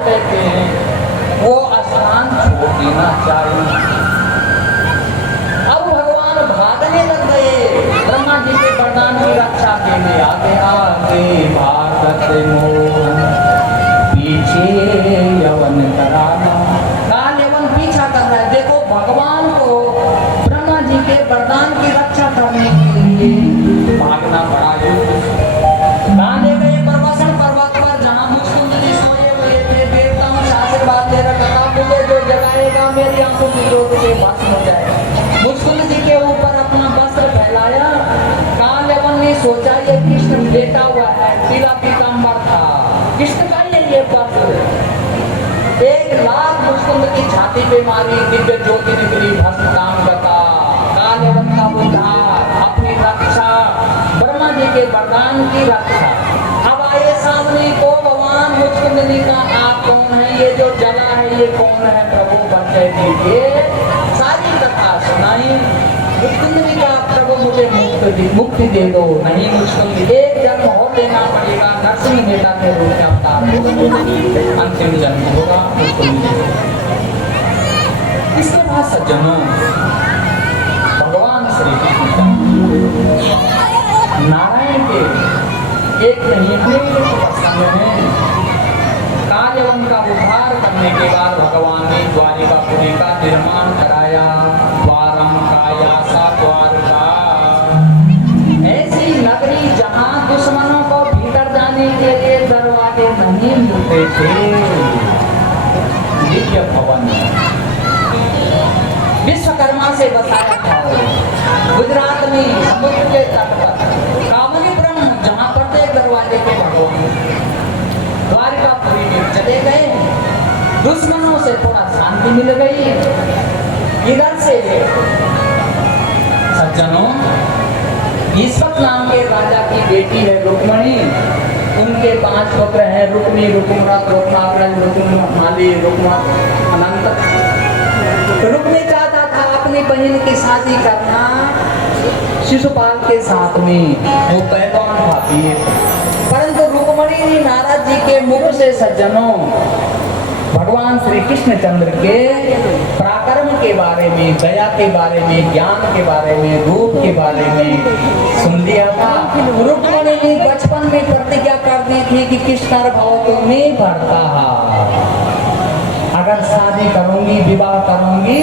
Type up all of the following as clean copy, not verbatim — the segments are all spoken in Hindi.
कहते हैं वो स्थान छोड़ देना चाहिए। अब भगवान भागने लग गए ब्रह्मा जी के वरदान की रक्षा के लिए। आगे आगे भागत मोहन पीछे यवन कराना। काल यवन पीछा कर रहा है। देखो भगवान को ब्रह्मा जी के वरदान की रक्षा करने के लिए भागना पड़ा। कहाँ ले गए? प्रवसन पर्वत पर, जहाँ मुचकुंद जी सोए हुए थे। देवताओं से आशीर्वाद दे रखा था, मुझे जो जगाएगा मेरी आंखों की ज्योति से भस्म हो जाएगा। मुचकुंद जी के ऊपर अपना वस्त्र फैलाया। काल यवन ने सोचा ये कृष्ण लेटा हुआ है, पीला पीताम्बर था, कृष्ण का ये वस्त्र। 1 लाख मुचकुंद की छाती पे मारी, दिव्य ज्योति निकली, भस्म काम करता। काल यवन का उद्धार, अपनी रक्षा, ब्रह्मा जी के वरदान की रक्षा। अब आइए सामने को भगवान मुचकुंद ने कहा आप कौन है? ये जो जला है ये कौन है? प्रभु बच्चे दीजिए। सारी कथा सुनाई। मुचकुंद ने कहा प्रभु मुझे मुक्ति दे दो। नहीं मुचकुंद, एक जन्म और लेना पड़ेगा, नरसिंह मेहता के रूप में अवतार होगा, अंतिम जन्म होगा मुचकुंद। इसके बाद सज्जनों भगवान श्री कृष्ण नारायण के एक महीने के प्रसंग में काल यवन का उद्धार करने के बाद भगवान ने द्वारिकापुरी का निर्माण कराया। द्वारम काया सा द्वारका, ऐसी नगरी जहाँ दुश्मनों को भीतर जाने के लिए दरवाजे नहीं मिलते थे। दिव्य भवन विश्वकर्मा से बसाया था। गुजरात में समुद्र के तट पर कामनीपुरम, जहाँ प्रत्येक दरवाजे के भगवान द्वारिकापुरी में चले गए। दुश्मनों से थोड़ा शांति मिल गई। इधर से सज्जनों ईश्वर नाम के राजा की बेटी है रुक्मणी। उनके 5 पुत्र हैं, रुक्मी, रुकुमरथ, रुक्माग्रज, रुकुमाली, रुक्मा अनंत। रुक्मी चाहता था अपनी बहन की शादी करना शिशुपाल के साथ में, वो पैदान भाभी है। परंतु रुक्मणी जी नारद जी के मुख से सज्जनों भगवान श्री कृष्णचंद्र के पराक्रम के बारे में, दया के बारे में, ज्ञान के बारे में, रूप के बारे में सुन लिया था। रुक्मणी जी बचपन में प्रतिज्ञा कर दी थी कि कृष्ण भाव तो नहीं भरता, अगर शादी करूंगी, विवाह करूंगी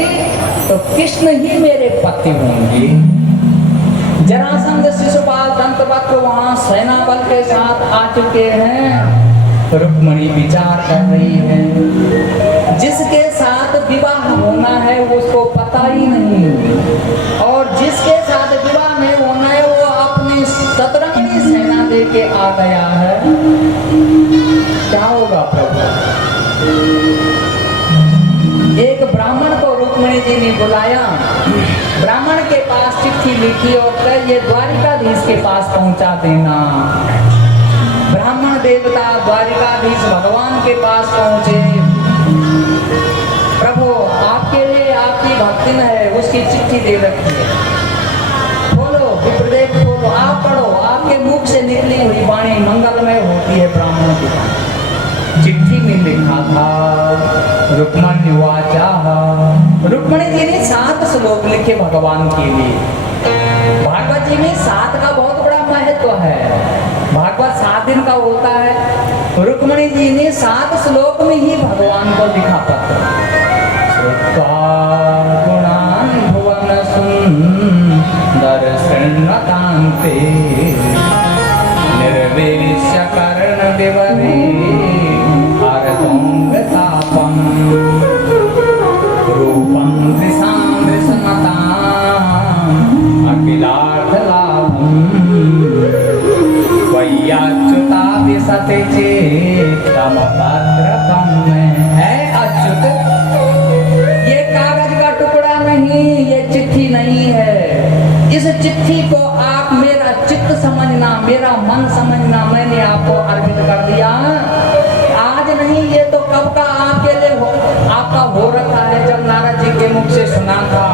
तो कृष्ण ही मेरे पति होंगे। जरासंध, शिशुपाल, दंतवक्र वहां सेना बल के साथ आ चुके हैं। रुक्मणी विचार कर रही है, जिसके साथ विवाह होना है उसको पता ही नहीं, और जिसके साथ विवाह नहीं होना है वो अपनी सतरंगी सेना लेके आ गया है। क्या होगा प्रभु? एक ब्राह्मण को रुक्मणी जी ने बुलाया। ब्राह्मण के पास चिट्ठी लिखी और कल ये द्वारिकाधीश के पास पहुंचा देना। ब्राह्मण देवता द्वारिकाधीश भगवान के पास पहुंचे। प्रभु आपके लिए आपकी भक्ति में है, उसकी चिट्ठी दे रखी है। बोलो विप्रदेव, बोलो, आप पढ़ो। आपके मुख से निकली हुई वाणी मंगलमय होती है। ब्राह्मण की चिट्ठी में लिखा था रुक्मण्युवाचा। रुक्मणी जी ने 7 श्लोक लिखे भगवान के लिए। भागवत जी में 7 का बहुत बड़ा महत्व है। भागवत 7 दिन का होता है। रुक्मणी जी ने 7 श्लोक में ही भगवान को लिखा पत्र। गुणान भुवन सुंदर शृण्वतान्ते निर्वेश्य कर्ण विवरे तापम रूपम दृशां दृशमतां अखिलार्थ लाभम वैयाच्युता विशते चेतम भद्रकम में। है अच्युत, ये कागज का टुकड़ा नहीं, ये चिट्ठी नहीं है। इस चिट्ठी को आप मेरा चित्त समझना, मेरा मन समझना। मैंने आपको अर्पित कर दिया। आज नहीं, ये तो कब का आपके लिए आपका हो रखा है, जब नारद जी के मुख से सुना था।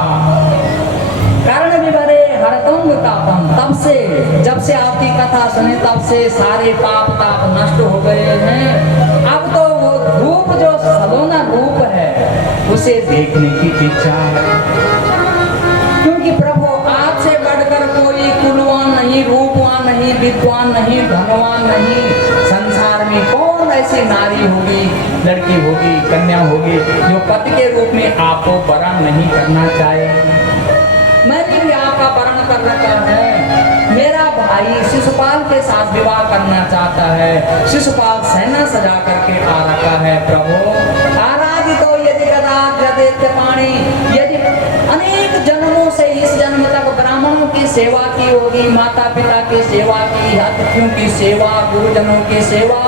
कारण विवरे हरतुंग तापम, तब से, जब से आपकी कथा सुने तब से सारे पाप ताप नष्ट हो गए हैं। अब तो वो धूप उसे देखने की इच्छा है। क्योंकि प्रभु आपसे बढ़कर कोई कुलवान नहीं, रूपवान नहीं, विद्वान नहीं, धनवान नहीं। संसार में कौन ऐसी नारी होगी, लड़की होगी, कन्या होगी जो पति के रूप में आपको वरण नहीं करना चाहे। मैंने भी आपका वरण कर रखा है। मेरा भाई शिशुपाल के साथ विवाह करना चाहता है। शिशुपाल सेना सजा करके आ रखा है। प्रभु आराधितो यदि कदाचित् पाणी, यदि अनेक जन्मों से इस जन्म तक ब्राह्मणों की सेवा की होगी, माता पिता की सेवा की, अतिथियों की सेवा, गुरुजनों की सेवा,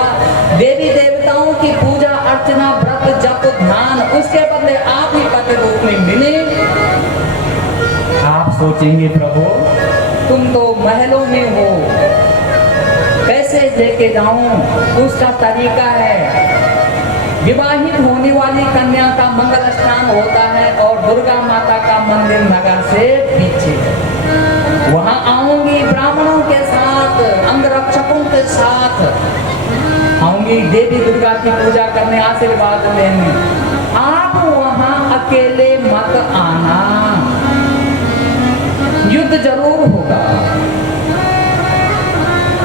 देवी देवताओं की पूजा अर्चना, व्रत जप ध्यान, उसके बदले आप ही पति रूप में मिले। आप सोचेंगे प्रभु तुम तो महलों में हो, कैसे लेके जाऊं? उसका तरीका है, विवाहित होने वाली कन्या का मंगल स्नान होता है और दुर्गा माता का मंदिर नगर से पीछे। वहां आऊंगी ब्राह्मणों के साथ, अंगरक्षकों के साथ आऊंगी, देवी दुर्गा की पूजा करने, आशीर्वाद लेने। आप वहां अकेले मत आना, युद्ध जरूर होगा।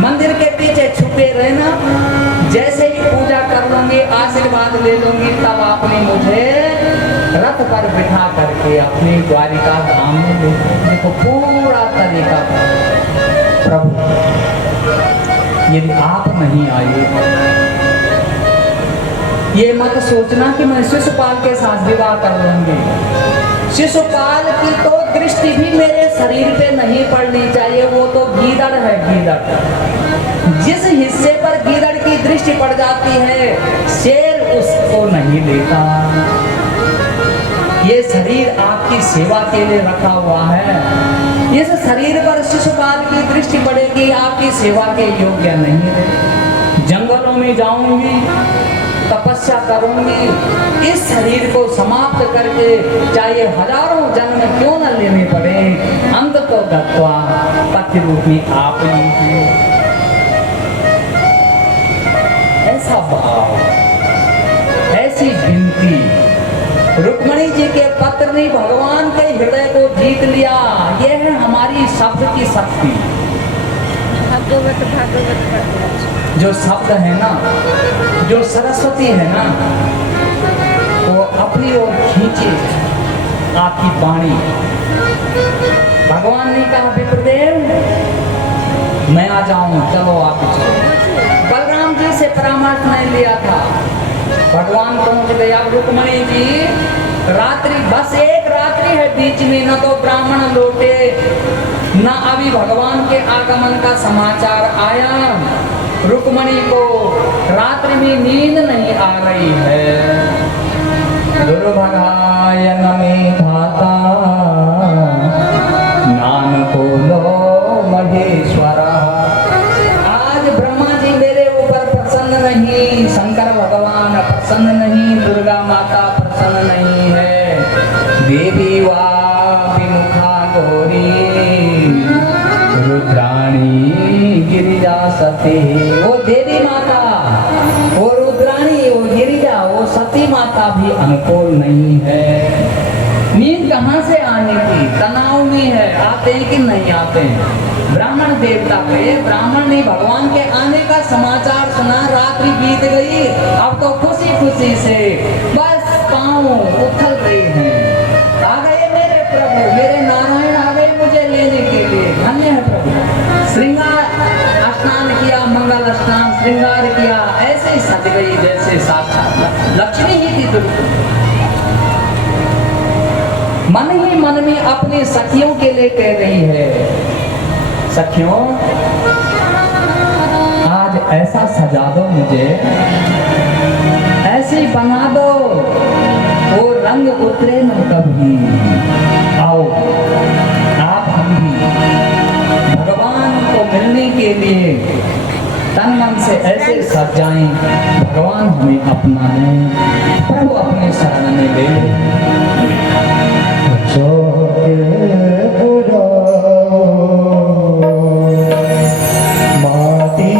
मंदिर के पीछे छुपे रहना। जैसे ही पूजा कर लूंगी, आशीर्वाद ले लूंगी, तब आपने मुझे रथ पर बिठा करके अपनी द्वारिका धाम में ले। देखो पूरा तरीका। प्रभु यदि आप नहीं आए, ये मत सोचना कि मैं शिशुपाल के साथ विवाह कर लूंगी। शिशुपाल की तो दृष्टि भी मेरे शरीर पे नहीं पड़नी चाहिए। वो तो गीदड़ है, गीदड़। जिस हिस्से पर गीदड़ की दृष्टि पड़ जाती है, शेर उसको नहीं लेता। ये शरीर आपकी सेवा के लिए रखा हुआ है। इस शरीर पर शिशुपाल की दृष्टि पड़ेगी, आपकी सेवा के योग्य नहीं है। जंगलों में जाऊंगी, तपस्या करूंगी, इस शरीर को समाप्त करके चाहे हजारों जन्म क्यों न लेने पड़े, अंत तो गत्वा पति रूप में आप ही हैं। ऐसा भाव, ऐसी विनती रुक्मणी जी के पत्र ने भगवान के हृदय को जीत लिया। यह है हमारी शब्द की शक्ति। भागवत भागवत जो शब्द है ना, जो सरस्वती है ना, वो अपनी ओर खींचे आपकी वाणी। भगवान ने कहा विप्रदेव मैं आ जाऊं, चलो आप चलो। बलराम जी से परामर्श नहीं लिया था, भगवान पहुंच गए। अब रुक्मणी जी रात्रि, बस एक रात्रि है बीच में, न तो ब्राह्मण लौटे, न अभी भगवान के आगमन का समाचार आया। रुक्मणी को रात्रि में नींद नहीं आ रही है। दुर्भगायन में धाता नाम को लो महेश्वरा। आज ब्रह्मा जी मेरे ऊपर प्रसन्न नहीं, शंकर भगवान प्रसन्न नहीं, दुर्गा माता प्रसन्न नहीं है। देवी वा विमुखा गौरी रुद्राणी गिरिजा सती। वो देवी माता, वो रुद्राणी, वो गिरिजा, वो सती माता भी अनुकूल नहीं है। नींद कहाँ से आने की? तनाव में है। आते हैं कि नहीं आते हैं? ब्राह्मण देवता पे, ब्राह्मण ने भगवान के आने का समाचार सुना, रात्रि बीत गई। अब तो खुशी खुशी से बस पांव उछल रहे हैं। आ गए मेरे प्रभु, मेरे नारायण आ गए मुझे लेने के लिए। धन्य है प्रभु। श्रृंगार स्नान किया, मंगल स्नान, श्रृंगार किया, ऐसे ही सज गई जैसे साक्षात लक्ष्मी ही थी। बिल्कुल मन ही मन में अपनी सखियों के लिए कह रही है, सखियों आज ऐसा सजा दो मुझे, ऐसे बना दो वो रंग उतरे न कभी। आओ आप हम भी भगवान को मिलने के लिए तन मन से ऐसे सज जाएं, भगवान हमें अपना है। प्रभु अपने शरण में ले माटी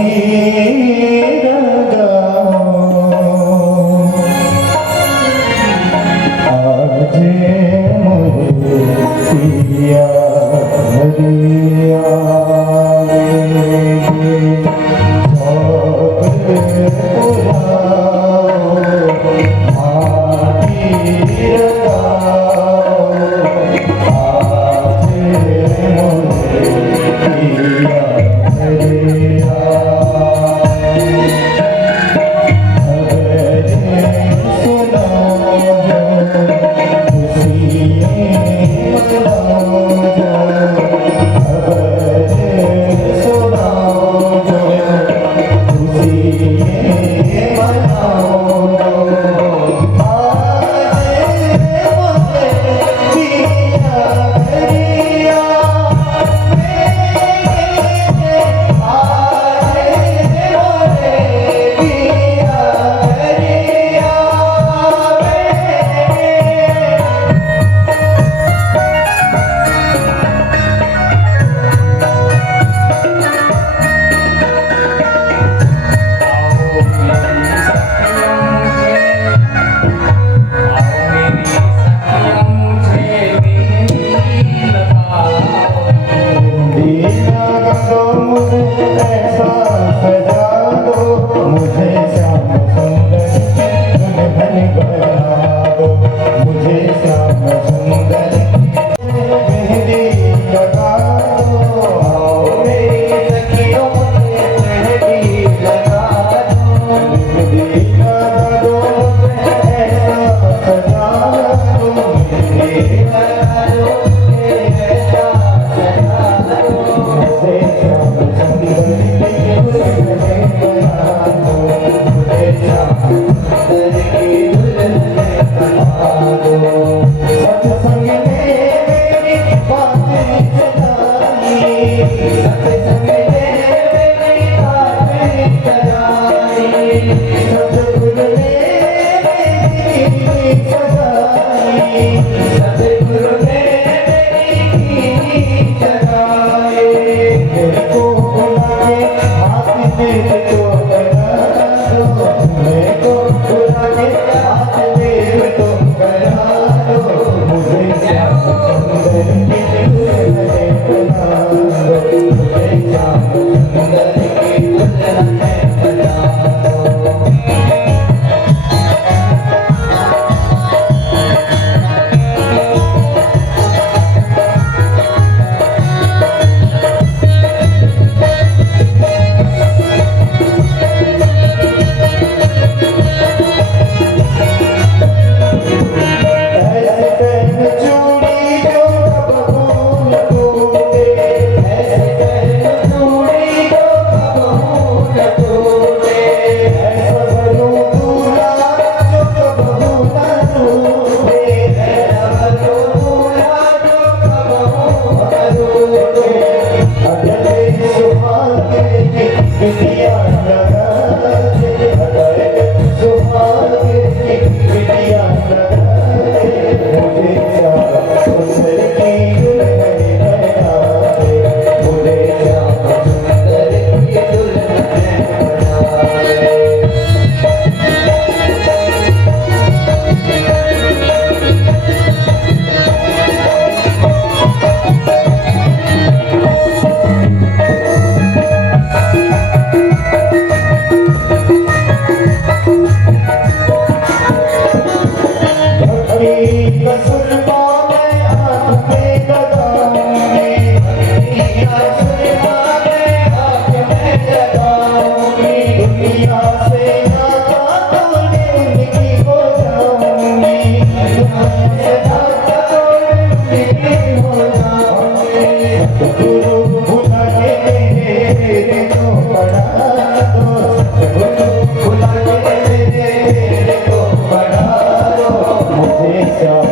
सत्संग में मेरी बातें चलाई, सत्संग में मेरी बातें चलाई, सतगुरु ने मेरी सगाई, सतगुरु ने मेरी सगाई। मेरे को बुला के हाथ में तो बना दो, मेरे को बुला के हाथ में तो बना दो, मुझे श्याम सुंदर की दुल्हन बना दो, मुझे श्याम सुंदर की दुल्हन बना दो। श्याम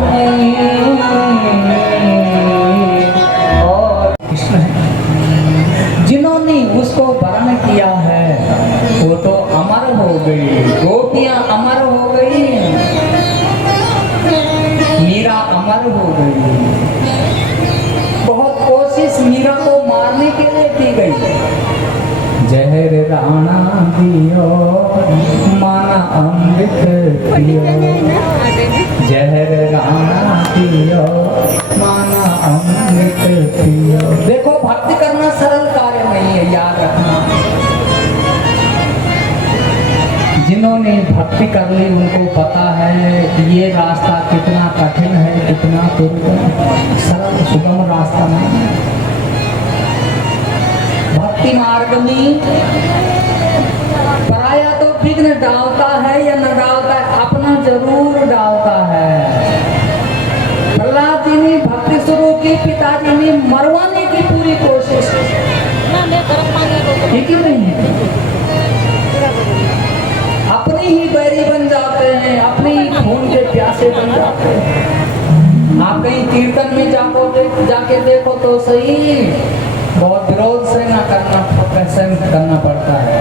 में और कृष्ण है। जिन्होंने उसको वर्ण किया है वो तो अमर हो गई, गोपियां अमर हो गई, मीरा अमर हो गई। बहुत कोशिश मीरा को मारने के लिए की गई। जहर राणा दियो माना अमृत पियो, जहर राणा पियो माना अमृत पियो। देखो भक्ति करना सरल कार्य नहीं है, याद रखना। जिन्होंने भक्ति कर ली उनको पता है कि ये रास्ता कितना कठिन है, कितना दुर्गम, सरल सुगम रास्ता नहीं है। भक्ति मार्ग में पराया तो विघ्न डालता है या न डालता है, अपना जरूर डालता है। प्रहलाद जी ने भक्ति शुरू की, पिताजी ने मरवाने की पूरी कोशिश की, क्यों नहीं है? अपने ही बैरी बन जाते हैं, अपने ही खून के प्यासे बन जाते हैं। आप कहीं कीर्तन में जाके देखो तो सही, बहुत विरोध से ना करना पड़ता है।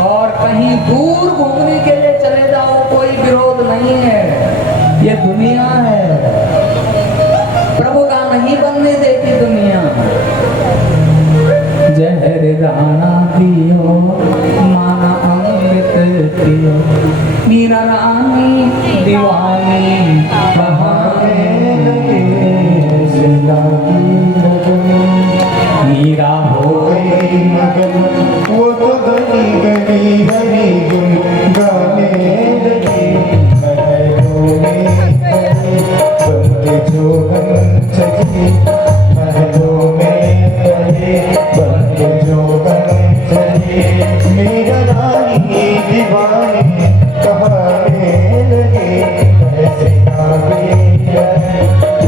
और कहीं दूर घूमने के लिए चले जाओ, कोई विरोध नहीं है। ये दुनिया है, प्रभु का नहीं बनने देती दुनिया। जहर राणा दियो माना अमृत पियो, मीरा रानी दीवानी बहाने मीरा हो गई मगन, वो तो गली गली गली गुन गाने लगी। महलों में गए बन के जोगन चली, महलों में गए बन के जोगन चली। मेरा रानी दीवानी कहाने लगे, ऐसे आगे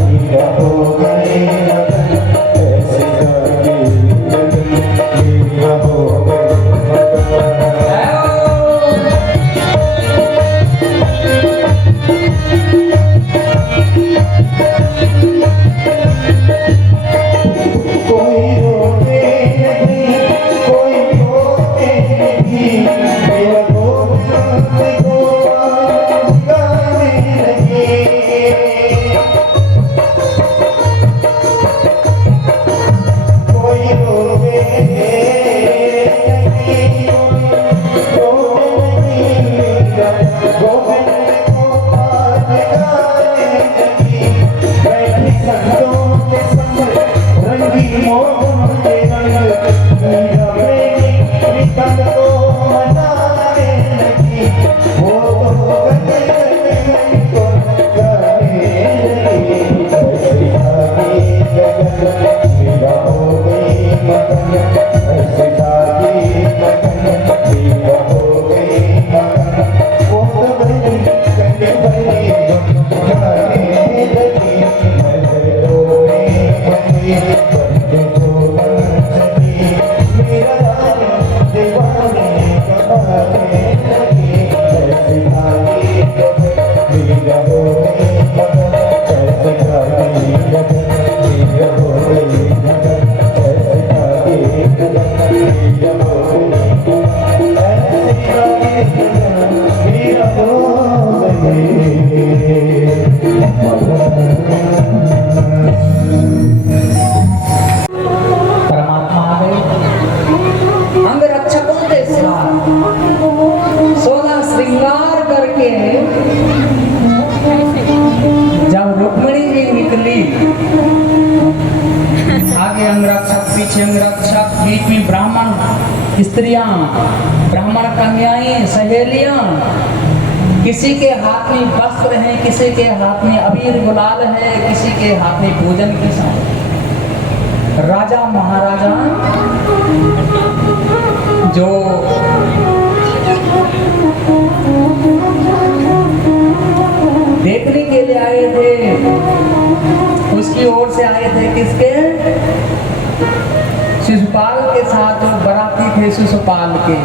मीरा हो गई मगन, ऐसे आगे मीरा हो गई मगन। कोई रोते नहीं, कोई रोते नहीं, मेरा गोविंद गोपाल गाने लगे। कोई रोते नहीं, कोई रोते नहीं, गोविंद गोपाल गाने लगी। बैठी संतों के संग रंगी मोहन के रंग, मीरा प्रेमी निकल को मनाने लगी। वो तो गले गले को गाने लगी, ऐसे आगे गगन मीरा हो गई मगन, ऐसे आगे गगन मीरा हो गई मगन। वो तो गले गले गाने लगी, महलों में गई बन के जोगन चली। मेरा रानी दीवानी कहाने लगी, ऐसे आगे गगन मीरा हो गई मगन, ऐसे आगे गगन मीरा हो गई मगन, ऐसे आगे गगन मीरा हो गई मगन, ऐसे आगे गगन मीरा हो गई परमात्मा आ गए अंग रक्षकों के साथ 16 श्रृंगार करके। जब रुक्मिणी जी निकली, आगे अंगरक्षक, पीछे अंगरक्षक, बीच में ब्राह्मण स्त्रियां, ब्राह्मण कन्याएं, सहेलियां, किसी के हाथ में वस्त्र है, किसी के हाथ में अबीर गुलाल है, किसी के हाथ में भोजन की सामग्री। राजा महाराजा जो देखने के लिए आए थे, उसकी ओर से आए थे किसके? शिशुपाल के साथ, जो बराती थे शिशुपाल के।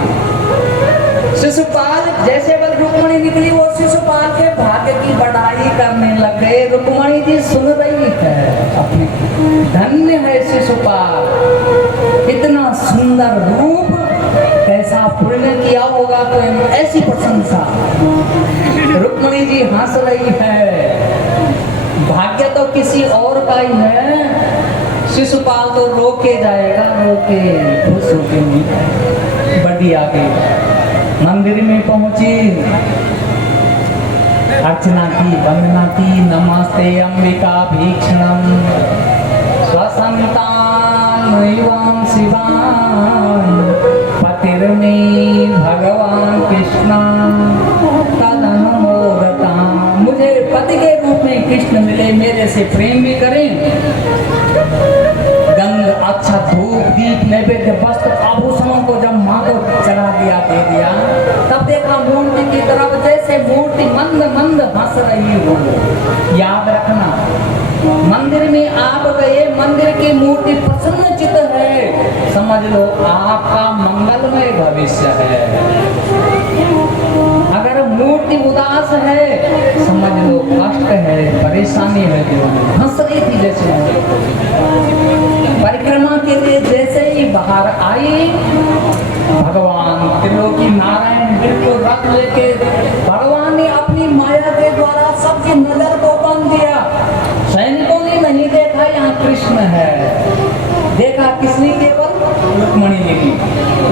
शिशुपाल जैसे बल रुक्मणी निकली वो शिशुपाल के भाग्य की बढ़ाई करने लग गए। रुक्मणी जी सुन रही है अपने, धन्य है शिशुपाल, इतना सुंदर रूप, कैसा पुण्य किया होगा तो ऐसी प्रशंसा। रुक्मणी जी हंस रही है, भाग्य तो किसी और का ही है। शिशुपाल तो रोके जाएगा, रोके खुश होके नहीं। बड़ी आगे मंदिर में पहुंची, अर्चना की, वंदना की, नमस्ते अंबिका भीक्षणम स्वसंतान एवं शिवान पतिर्मे भगवान कृष्ण तदनुमोदता। मुझे पति के रूप में कृष्ण मिले, मेरे से प्रेम भी करें। गंध, अच्छा धूप, दीप, नैवेद्य, वस्त्र, आभूषणों को जब माँ को चढ़ा दिया, दे दिया, तब देखा मूर्ति की तरफ, जैसे मूर्ति मंद मंद हंस रही हो। याद रखना, मंदिर में आप गए, मंदिर की मूर्ति प्रसन्न चित्त है, समझ लो आपका मंगलमय भविष्य है। अगर मूर्ति उदास है, समझ लो कष्ट है, परेशानी है। हंस रही थी जैसे परिक्रमा के लिए जैसे ही बाहर आई, भगवान त्रिलोकी नारायण बिल्कुल रथ लेके, भगवान ने अपनी माया के द्वारा सबकी नजर को बंद दिया। सैनिकों ने नहीं देखा यहाँ कृष्ण है, देखा किसने? केवल रुक्मणी ने की।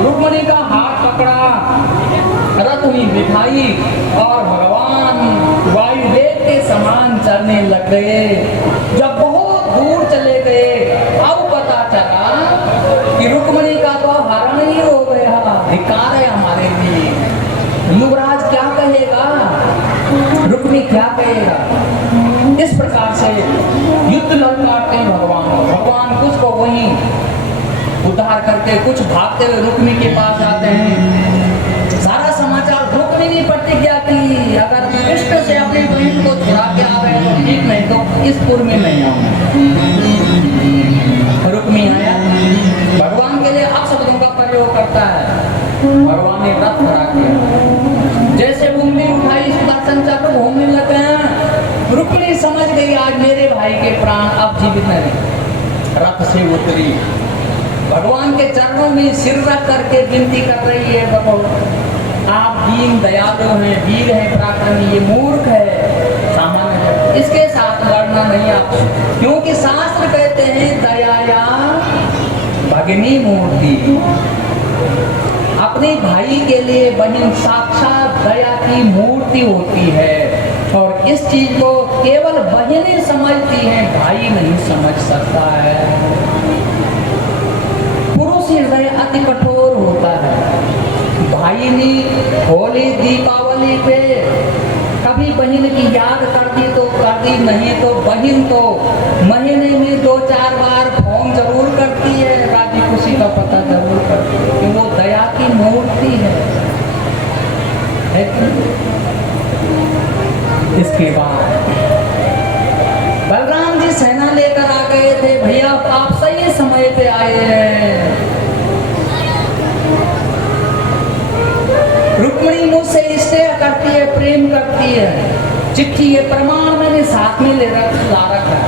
रुक्मणी का हाथ पकड़ा, रथ में बिठाई और भगवान वायुदेव के समान चलने लग गए। जब बहुत दूर चले गए, अब पता चला कि रुक्मणी का तो हरण ही हो गया। धिक्कार है हमारे लिए। युवराज क्या कहेगा, रुक्मणी क्या कहेगा? इस प्रकार से युद्ध लड़ते हैं भगवान। भगवान कुछ को वहीं उद्धार करके, कुछ भागते हुए रुक्मणी के पास आते हैं। सारा समाचार रुक्मणी ने प्रतिज्ञा की, अगर कृष्ण से अपनी बहन को छुड़ा के आ गए तो ठीक, नहीं तो इस पुर में नहीं आऊंगा। रुक्मणी आया, भगवान के लिए अपशब्दों का प्रयोग करता है। भगवान ने रथ खड़ा किया, जैसे भूमि उठाई, सुदर्शन चक्र घूमने लग गया। रुक्मणी समझ गई आज मेरे भाई के प्राण अब जीवित नहीं। रथ से उतरी, भगवान के चरणों में सिर रख करके विनती कर रही है, भगवान आप दीन दयालु हैं, वीर हैं, पराक्रमी, ये मूर्ख है, सामान्य है, इसके साथ लड़ना नहीं आप, क्योंकि शास्त्र कहते हैं दयाया भगिनी मूर्ति। अपने भाई के लिए बहन साक्षात दया की मूर्ति होती है, और इस चीज को केवल बहनें समझती हैं, भाई नहीं समझ सकता है। पुरुष हृदय अति कठोर होता है। भाई ने होली दीपावली पे कभी बहन की याद कर दी तो कर दी, नहीं तो बहन तो महीने में 2-4 बार फोन जरूर करती है, राजी खुशी का पता जरूर करती है, कि वो दया की मूर्ति है कि नहीं? इसके बाद बलराम जी सेना लेकर आ गए थे। भैया आप सही समय पे आए हैं। रुक्मणी मुझसे स्नेह करती है, प्रेम करती है। चिट्ठी ये प्रमाण मैंने साथ में ला रखा है,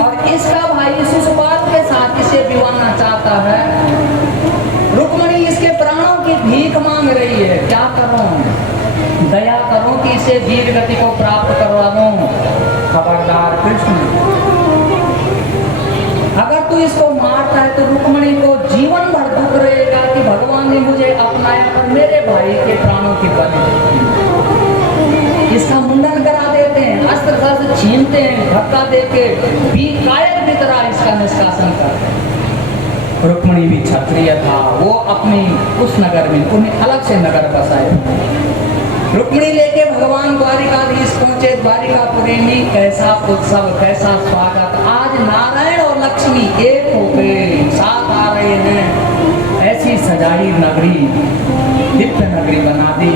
और इसका भाई शिशुपाल के साथ इसे विवाहना चाहता है। रुक्मणी इसके प्राणों की भीख मांग रही है, क्या करूं? दया करो कि इसे वीर गति को प्राप्त करवा दूं। खबरदार कृष्ण, अगर तू इसको मारता है तो रुक्मणी को जीवन भर दुख रहेगा कि भगवान ने मुझे अपनाया पर मेरे भाई के प्राणों की बलि। इसका मुंडन करा देते हैं, अस्त्र शस्त्र छीनते हैं, धक्का देके भी कायर की तरह इसका निष्कासन करते हैं। रुक्मणी भी क्षत्रिय था, वो अपनी उस नगर में, उन्हें अलग से नगर बसाए। रुक्मणी लेके भगवान द्वारिकाधीश पहुंचे। द्वारिकापुरी में कैसा उत्सव, कैसा स्वागत। आज नारायण और लक्ष्मी एक हो गए, साथ आ रहे हैं। ऐसी सजाई नगरी, दिव्य नगरी बना दी।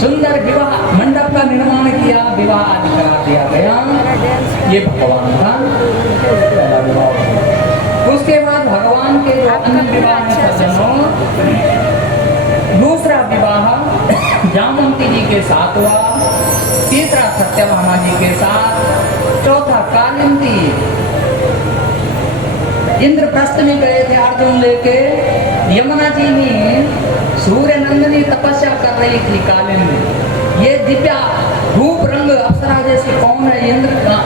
सुंदर विवाह मंडप का निर्माण किया, विवाह आदि करा दिया गया। ये भगवान का पहला विवाह। उसके बाद भगवान के जो अन्य विवाह है, दूसरा विवाह साथ हुआ, तीसरा सत्यभामा जी के साथ, चौथा कालिंदी। इंद्रप्रस्थ में गए थे अर्जुन लेके, यमुना जी में सूर्य नंदिनी तपस्या कर रही थी कालिंदी। ये दिव्या रूप रंग अप्सरा जैसी कौन है?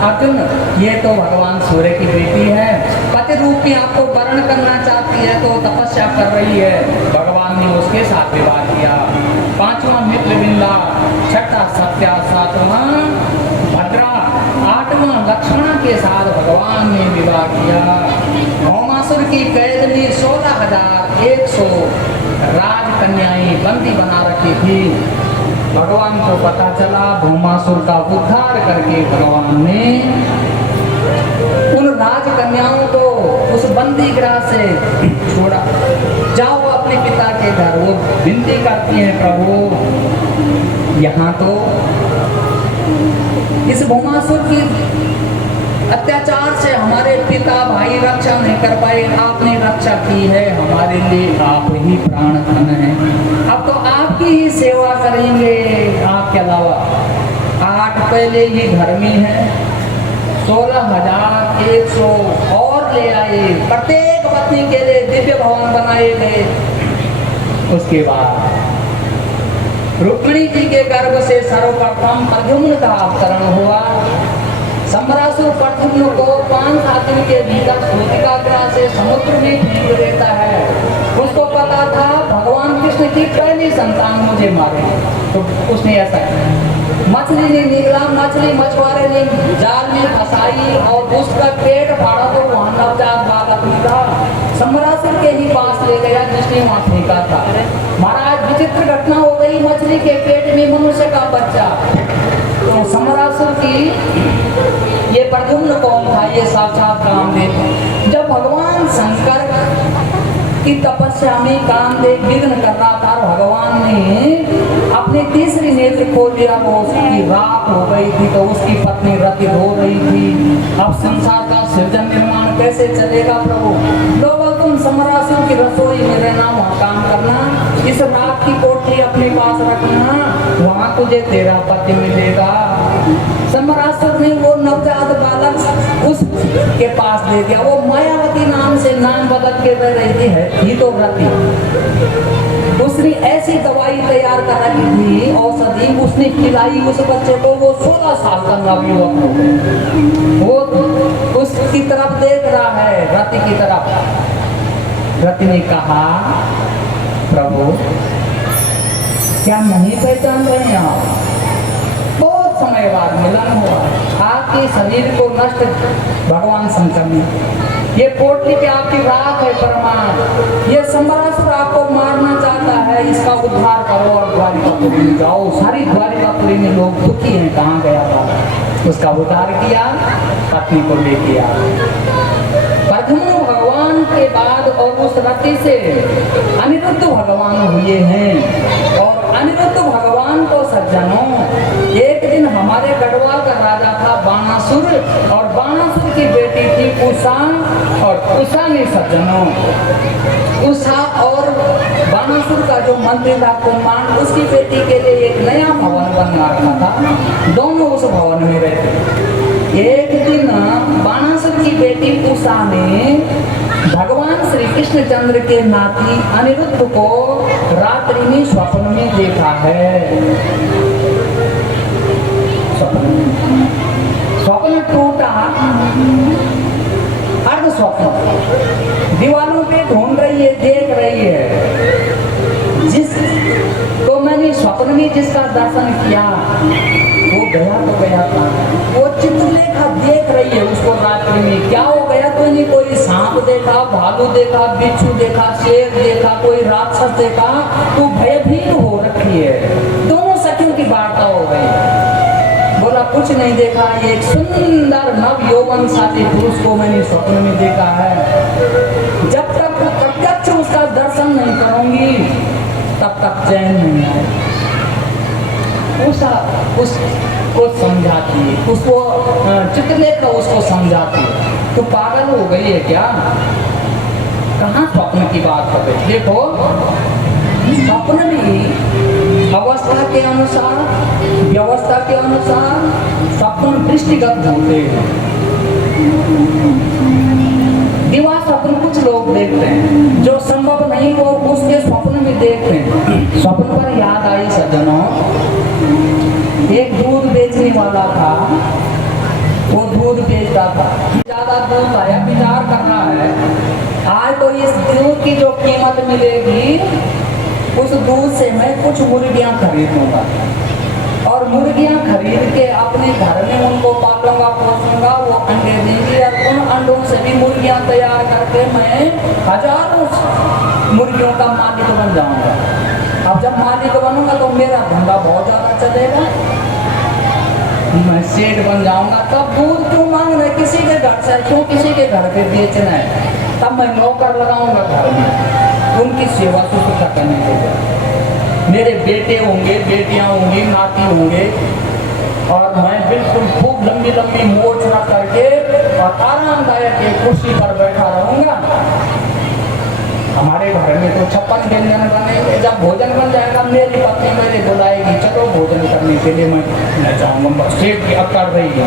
अर्जुन, ये तो भगवान सूर्य की बेटी है। पति रूप की आपको वर्ण करना चाहती है तो तपस्या कर रही है। भगवान ने उसके साथ विवाह किया। पांचवा मित्र बिंदा, छठा सत्या, सातवां भद्रा, आठवां लक्ष्मण के साथ भगवान ने विवाह किया। भौमासुर की कैद में 16,100 राजकन्याएं बंदी बना रखी थी। भगवान को पता चला, भौमासुर का उद्धार करके भगवान ने उन राजकन्याओं को उस बंदी गृह से छोड़ा। जाओ अपने पिता के घर। वो विनती करती है, प्रभु यहाँ तो इस भौमासुर की अत्याचार से हमारे पिता भाई रक्षा नहीं कर पाए, आपने रक्षा की है, हमारे लिए आप ही प्राण धन है। अब तो आपकी ही सेवा करेंगे, आपके अलावा। 8 पहले ही धर्मी है, 16,100 और ले आए। प्रत्येक पत्नी के लिए दिव्य भवन बनाए गए। उसके बाद रुक्मिणी जी के गर्भ से सर्वप्रथम प्रद्युम्न का अवतरण हुआ। सम्रासुर प्रद्युम्न को 5-7 दिन के भीतर सूतिका ग्रह से समुद्र में फेंक देता है। उसको पता था भगवान कृष्ण की पहली संतान मुझे मारे, तो उसने ऐसा किया। मछली ने निगला, मछली मछुआरे ने जाल में फंसाई और उसका पेट फाड़ा तो वहां नवजात बालक निकला। सम्रासुर के ही पास ले गया जिसने वहां फेंका था। महाराज, विचित्र घटना हो गई, मछली के पेट में मनुष्य का बच्चा। तो सम्रासुर की ये प्रद्युम्न कौन था? ये साक्षात कामदेव। जब भगवान शंकर की तपस्या में कामदेव विघ्न कर रहा था, भगवान ने अपने तीसरी नेत्र खोल दिया। वो उसकी राख हो गई थी, तो उसकी पत्नी रति रो रही थी। अब संसार का सृजन निर्माण कैसे चलेगा प्रभु? लोगों, तुम सम्रासुर की रसोई में रहना, वहाँ काम करना, इस राख की कोठरी अपने पास रखना, वहाँ तुझे तेरा पति मिलेगा। सम्रासुर ने वो नवजात बालक उसके पास दे दिया। वो मायावती नाम से नाम बदल के रह रही थी तो रति। उसने ऐसी दवाई तैयार कर रखी थी, औषधि उसने खिलाई उस बच्चे को। वो 16 साल का नवयुवक हो गया। वो उसकी तरफ देख रहा है, रति की तरफ। रति ने कहा, प्रभु क्या नहीं पहचान रहे हैं आप? बहुत समय बाद मिलन हुआ। आपके शरीर को नष्ट भगवान शंकर ने, ये पोटली पे आपकी राख है परमात्मा। ये सम्रासुर आपको मारना चाहता है, इसका उद्धार करो और द्वारिकापुरी में जाओ। सारी द्वारिकापुरी में लोग दुखी हैं, कहाँ गया था? उसका उद्धार किया, पत्नी को लेके आया। प्रद्युम्न भगवान के बाद और उस रति से अनिरुद्ध भगवान हुए हैं। और अनिरुद्ध भगवान को सज्जनों, एक दिन हमारे गढ़वाल का राजा था बाणासुर, और बाणासुर की बेटी थी उषा। और उषा ने सज्जनों, उषा और बाणासुर का जो मंत्री था कुम्हान, उसकी बेटी के लिए एक नया भवन बनवा रखा था। दोनों उस भवन में रहते। एक दिन बाणासुर की बेटी उषा ने भगवान श्री कृष्णचंद्र के नाती अनिरुद्ध को रात्रि में स्वप्न में देखा है। स्वप्न टूटा, अर्ध स्वप्न, दीवारों पे ढूंढ रही है, देख रही है। जिस तो मैंने स्वप्न में जिसका दर्शन किया वो गया तो गया था। वो चित्रलेखा देख रही है उसको रात्रि में। क्या हो गया? तो नहीं, कोई सांप देखा, भालू देखा, बिच्छू देखा, शेर देखा, कोई राक्षस देखा, तो भयभीत हो रखी है। दोनों सखियों की वार्ता हो गई। बोला कुछ नहीं देखा, एक सुंदर नव यौवनशाली पुरुष को मैंने स्वप्न में देखा है। जब तक प्रत्यक्ष उसका दर्शन नहीं करूंगी तब तक चैन नहीं आए। उसको समझाती है, उसको चित्रलेखा उसको समझाती है। तो पागल हो गई है क्या? कहाँ स्वप्न की बात कर रही? देखो स्वप्न में अवस्था के अनुसार, व्यवस्था के अनुसार स्वप्न दृष्टिगत होते हैं। दिवा स्वप्न कुछ लोग देखते हैं, जो संभव नहीं वो उसके स्वप्न भी देखते हैं। स्वप्न पर याद आई सज्जनों, एक दूध बेचने वाला था, वो दूध बेचता था, ज्यादा दूध आया, विचार कर रहा है आज तो इस दूध की जो कीमत मिलेगी उस दूध से मैं कुछ मुर्गियां खरीदूंगा और मुर्गियां खरीद के अपने घर में उनको पालूंगा पोसूंगा, वो अंडे देंगी और उन अंडों से भी मुर्गियां तैयार करके मैं हजारों मुर्गियों का मालिक बन जाऊंगा। अब जब मालिक बनूंगा तो मेरा धंधा बहुत ज़्यादा चलेगा, मैं सेठ बन जाऊंगा। तब दूध क्यों मांग रहे किसी के घर से, क्यों किसी के घर पे बेचना है? तब मैं नौकर लगाऊंगा घर में उनकी सेवा शुश्रूषा करने के लिए। मेरे बेटे होंगे, बेटियां होंगी, नाती होंगे और मैं बिल्कुल खूब लंबी लंबी मोछ रख करके और आरामदायक एक कुर्सी पर बैठा रहूंगा। हमारे घर में तो 56 व्यंजन बनेंगे। जब भोजन बन जाएगा मेरी पत्नी मेरे बुलाएगी, चलो भोजन करने के लिए मैं जाऊंगा। सेठ की अकड़ रही है।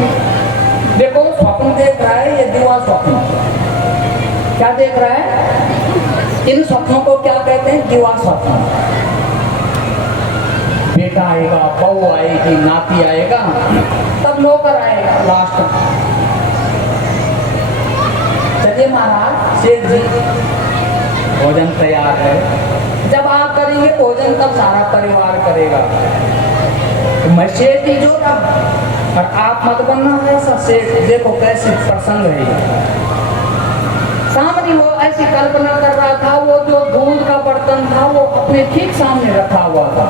देखो स्वप्न देख रहा है ये दिवा स्वप्न, क्या देख रहा है? इन स्वप्नों को क्या कहते हैं? दिवा स्वप्न। बेटा आएगा, बहू आएगी, नाती आएगा, तब नौकर आएगा लास्ट में। चलिए महाराज, सेठ जी भोजन तैयार है। जब आप करेंगे भोजन तब सारा परिवार करेगा। तो मैं सेठ ही जो तब और आप मत बनना है ऐसा सेठ। देखो कैसे प्रसंग है। सामने वो ऐसी कल्पना कर रहा था, वो जो दूध का बर्तन था वो अपने ठीक सामने रखा हुआ था।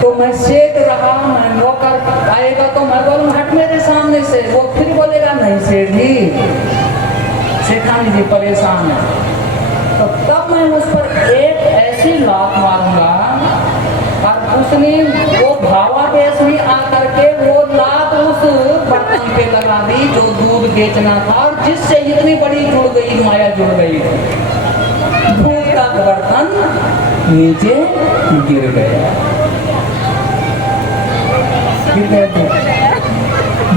तो मैं सेठ रहा, मैं नौकर आएगा तो मैं बोलूँ हट मेरे सामने से, वो फिर बोलेगा नहीं सेठ जी, सेठानी जी परेशान है। तो तब मैं उस पर एक ऐसी लात मारूंगा और उसने वो भावावेश में आकर के वो लात उस बर्तन पे लगा दी जो दूध बेचना था, और जिससे इतनी बड़ी जुड़ गई माया, जुड़ गई दूध का बर्तन नीचे गिर गया।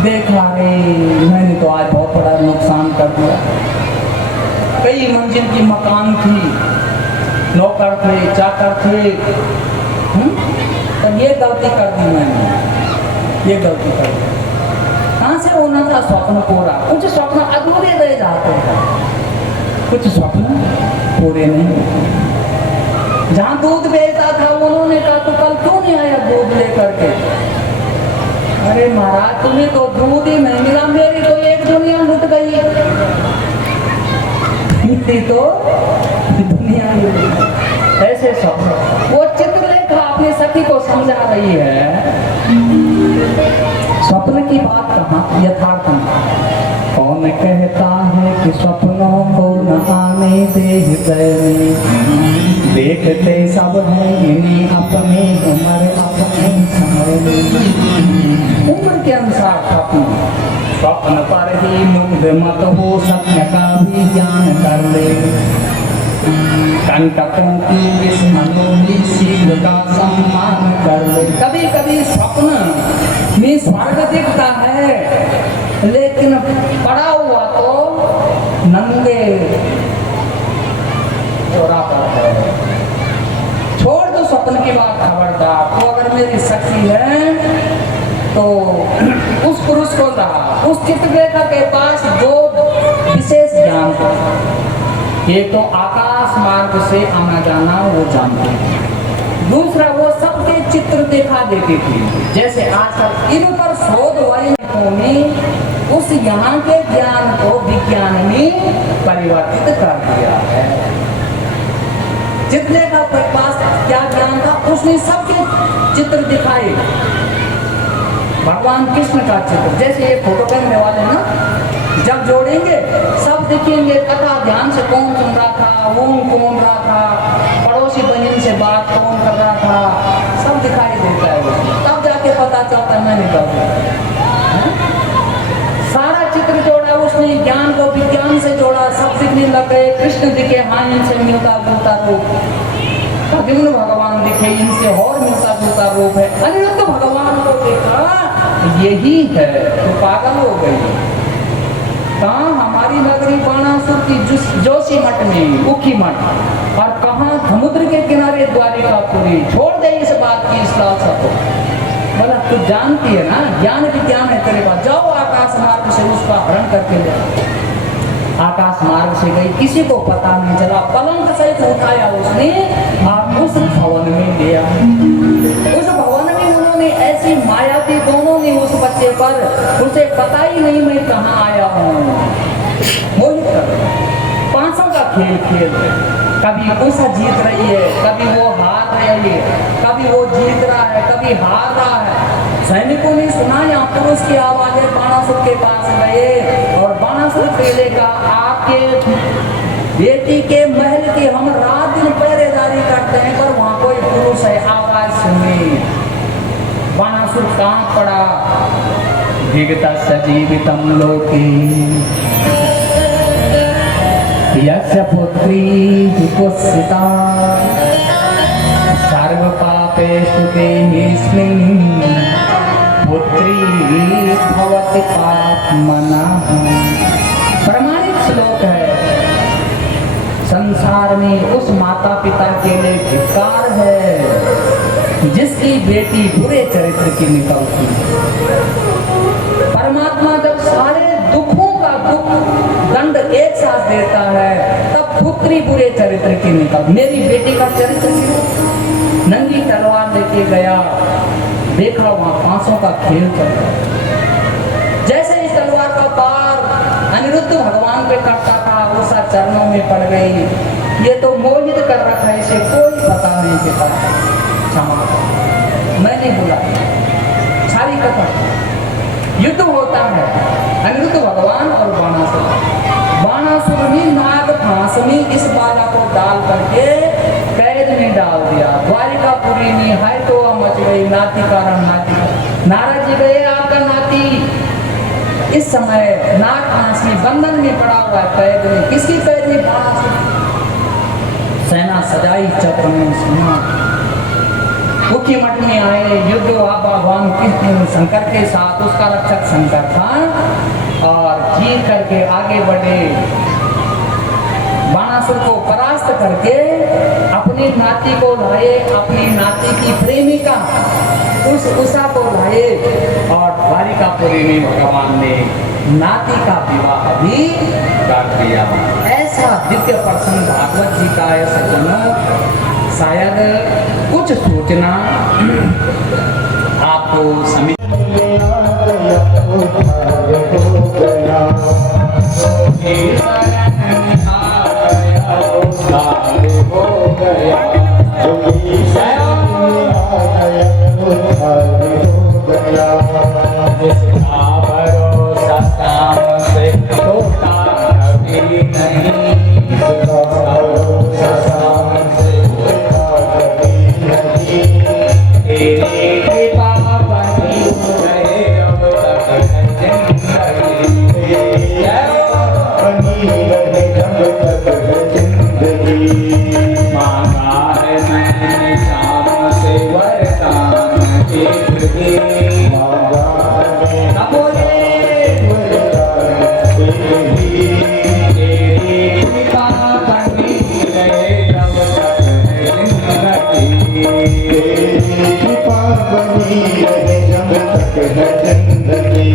देखा रे मैंने तो आज बहुत बड़ा नुकसान कर दिया। कई मंजिल की मकान थी, नौकर थे, चाकर थे, तो ये गलती कर दी मैंने, ये गलती कर दी। कहाँ से होना था स्वप्न पूरा? कुछ स्वप्न अधूरे रह जाते हैं, कुछ स्वप्न पूरे नहीं। जहाँ दूध बेचता था उन्होंने कहा तो कल क्यों नहीं आया दूध लेकर के? अरे महाराज तुम्हें तो दूध ही नहीं मिला, मेरी तो एक दुनिया लुट गई। तो दुनिया ऐसे स्वप्न, वो चित्रलेखा अपनी सखी को समझा रही है। स्वप्न की बात कहाँ, यथार्थ कौन कहता है कि स्वप्नों को न आने दे हृदय में, देखते सब हैं इन्हीं अपने उम्र अपने समय में। उम्र के अनुसार स्वप्न, स्वप्न पर ही मुग्ध मत हो, सत्य का भी ज्ञान कर ले। कंटकों की विस्मयों की शीघ्र का सम्मान कर ले। कभी कभी स्वप्न में स्वर्ग दिखता है, लेकिन पड़ा हुआ तो नंगे चौरा पर है। छोड़ दो स्वप्न की बात, खबरदार। तो अगर मेरी शक्ति है तो उस पुरुष को रहा, उस चित्रलेखा के पास दो विशेष ज्ञान था। एक तो आकाश मार्ग से आना जाना वो जानते हैं, दूसरा वो सबके चित्र दिखा देती थी। जैसे आजकल इन पर शोध वैज्ञानिकों ने उस यहाँ के ज्ञान को विज्ञान में परिवर्तित कर दिया है। चित्रलेखा के पास क्या ज्ञान था, उसने सबके चित्र दिखाए। भगवान कृष्ण का चित्र, जैसे ये फोटो कैमरे वाले ना, जब जोड़ेंगे सब दिखेंगे। कथा ध्यान से कौन सुन रहा था, ओम कौन रहा था, पड़ोसी बहन से बात कौन कर रहा था, सब दिखाई देता है उसमें। तब जाके पता चलता है मैंने कर दिया। सारा चित्र जोड़ा उसने, ज्ञान को विज्ञान से जोड़ा, सब दिखने लग गए। कृष्ण जी के हाथ से मिलता जुलता रूप। प्रद्युम्न भगवान दिखे, इनसे और मिलता जुलता रूप है। अनिरुद्ध भगवान को देखा यही है तो पागल हो गई। कहाँ हमारी नगरी बाणासुर की जोशी मठ में उखी मठ, और कहाँ समुद्र के किनारे द्वारिकापुरी। छोड़ दे इस बात की इस लालसा को। बोला तू जानती है ना, ज्ञान विज्ञान है तेरे पास, जाओ आकाश मार्ग से उसका हरण करके ले। आकाश मार्ग से गई, किसी को पता नहीं चला, पलंग सहित उठाया उसने और उस भवन में लिया। उस भवन में उन्होंने ऐसी माया की, दोनों ने उस बच्चे पर, उसे पता ही नहीं मैं कहाँ आया हूँ, मोहित कर। पांचों का खेल खेल रहे, कभी उषा जीत रही है, कभी वो हार रही है, कभी वो जीत रहा है, कभी हार रहा है। सैनिकों ने सुना यहाँ पुरुष की आवाजें, बाणासुर के पास गए और बाणासुर पहले का आपके बेटी के महल की हम रात दिन पहरेदारी करते हैं, पर वहाँ कोई पुरुष है, आवाज सुनी। बाणासुर कांप पड़ा। भीगता सजीवितम लोके यस्य पुत्री कुत्सिता सर्व पापेषु देहिस्मिन् पुत्री भवति पाप्मनः। प्रमाणित श्लोक है। संसार में उस माता पिता के लिए धिक्कार है जिसकी बेटी बुरे चरित्र की निकलती। परमात्मा जब सारे दुखों का दुख दंड एक साथ देता है, तब पुत्री बुरे चरित्र की निकल। मेरी बेटी का चरित्र नंगी तलवार लेके गया, देखा वहां फांसों का खेल चल रहा। जैसे इस तलवार का पार अनिरुद्ध भगवान पे करता था, उषा चरणों में पड़ गई। ये तो मोहित कर रखा है, इसे कोई पता नहीं चलता। क्षमा मैंने बोला, सारी कथा युद्ध होता है अनिरुद्ध भगवान और बाणासुर। बाणासुर ने नाग फांस में इस बाला को डाल करके कैद में डाल दिया। द्वारिकापुरी में हाय तो मच गई, नाती कारण नाती। नारद जी गए, आपका नाती इस समय नाग फांस में बंधन में पड़ा हुआ है, कैद में। किसकी कैद में? बाणासुर। सेना सजाई, चक्र में सुना, मुख्य मठ में आए, युद्ध हुआ भगवान कृष्ण शंकर के साथ, उसका रक्षक शंकर था, और जीत करके आगे बढ़े। बाणासुर को परास्त करके अपनी नाती को लाए, अपनी नाती की प्रेमिका उस उषा को लाए, और द्वारिकापुरी में भगवान ने नाती का विवाह भी कर दिया। ऐसा दिव्य प्रसंग भागवत जी का है सज्जनों। शायद कुछ सूचना आपको समझ कृपा बनी रहे अब तक जिंदगी।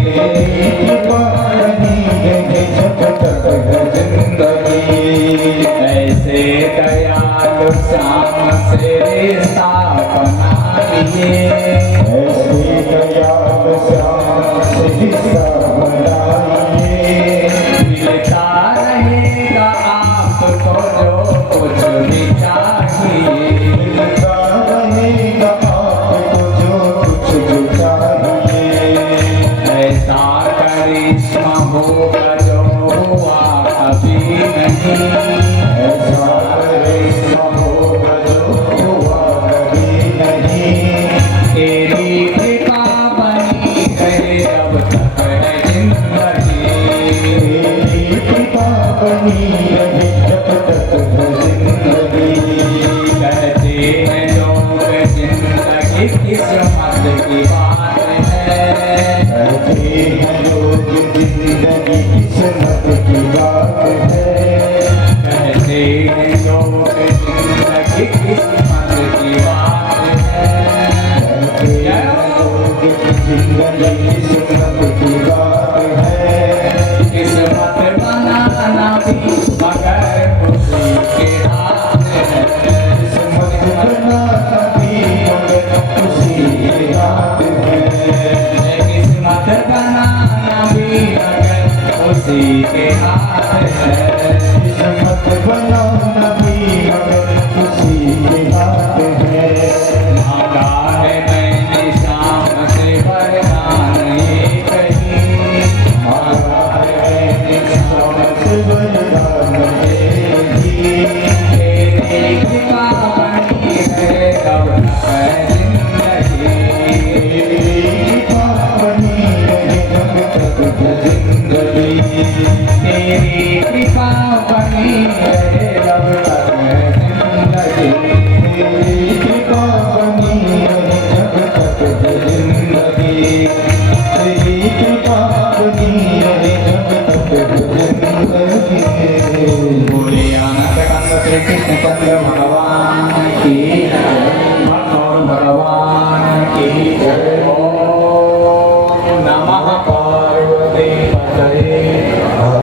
कृपा बनी रहे जब तक है जिंदगी। ऐसे दयालु श्याम से रिश्ता बनाइए, ऐसे दयाल श्याम से रिश्ता बनाइए। मिलता रहेगा आपको जो कुछ भी चाहिए, मिलता रहेगा आपको जो कुछ भी चाहिए। ऐसा करिश्मा होगा जो हुआ कभी नहीं, ऐसा करिश्मा होगा जो हुआ कभी नहीं। तेरी कृपा बनी रहे जब तक है जिंदगी। तेरी कृपा बनी रहे जब तक है जिंदगी। कहते हैं लोग जिंदगी किस्मत की बात है, कहते हैं लोग जिंदगी किस्मत की बात है। कहते हैं लोग जिंदगी किस्मत की बात है। कहते हैं लोग जिंदगी किस्मत की बात है। किस्मत बनाना भी मगर खुशी के हाथ है, किस्मत बनाना भी मगर खुशी की बात है। किस्मत बनाना भी मगर खुशी के हाथ है। किस्मत बनाना भी मगर खुशी की बात है। मांगा है मैंने शाम से वरदान ये कहीं, मांगा है मैंने शाम से वरदान ये तेरी कृपा बनी है तब तक है जिंदगी। तेरी कृपा बनी रहे जब तक है जिंदगी। तेरी कृपा बनी रहे जब तक है जिंदगी। तेरी कृपा बनी रहे जब तक है जिंदगी। तेरी कृपा बनी रहे जब तक है जिंदगी। बोले अनंत कंद श्री कृष्ण चंद्र भगवान की जय, मनोहर भगवान की जय। ओम नमः पार्वती पतये